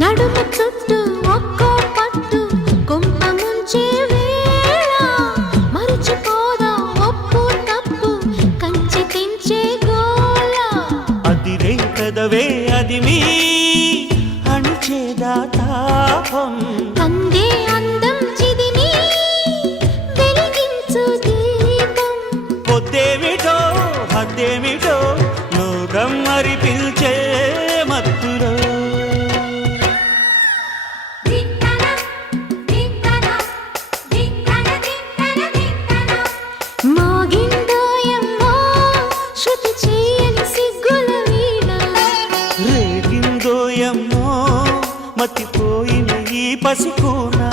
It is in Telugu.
నడుము చుట్టూ ఒక్కో పట్టు కొంప ముంచే వేళ మరచిపోదా ఒప్పు తప్పు కంచి తెంచే గోల అదిరే పెదవే అది మీ అణిచేదా తాపం కందే అందం చిదిమి వెలిగించు దీపం పొద్దేమిటో హద్దేమిటో లోకం మరి పిల్చే మత్తులో మోగిందోయమ్మో శృతి చేయని సిగ్గుల వీణ రేగిందోయమ్మో మతిపోయిన ఈ పసికూనా